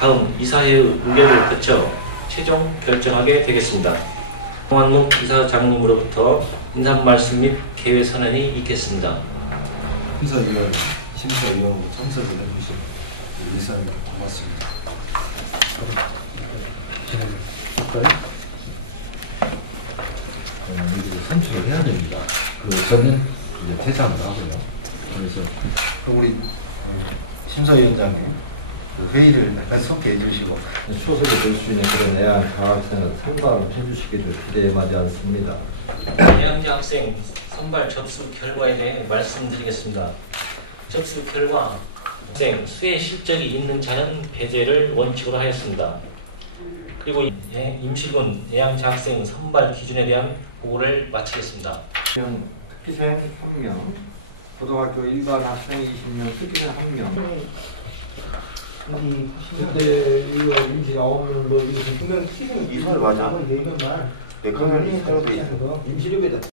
다음 이사회의 의결을 거쳐 최종 결정하게 되겠습니다. 홍한묵 이사 장님으로부터 인사 말씀 및 개회 선언이 있겠습니다. 심사위원, 심사위원 참석을 해주신 이사님 고맙습니다. 어, 여기를 선출을 해야 됩니다. 그 저는 이제 퇴장을 하고요. 그래서 우리 어, 심사위원장님 그 회의를 약간 속해 주시고 초석에 들수 있는 그런 애한 과학생을 선발을 해주시기를 기대하지 않습니다. 예양대 학생 선발 접수 결과에 대해 말씀드리겠습니다. 접수 결과 학생 수혜 실적이 있는 자는 배제를 원칙으로 하였습니다. 그리고 예- 임시군 예양대 학생 선발 기준에 대한 보고를 마치겠습니다. 명 특기생 1명, 고등학교 일반 학생 20명, 특기생 1명. 근데 이거 임시 나오면 뭐 이거 분명 튀는 이사를 맞아? 네명만 내 카메라 이사로 돼 있어. 임시력에다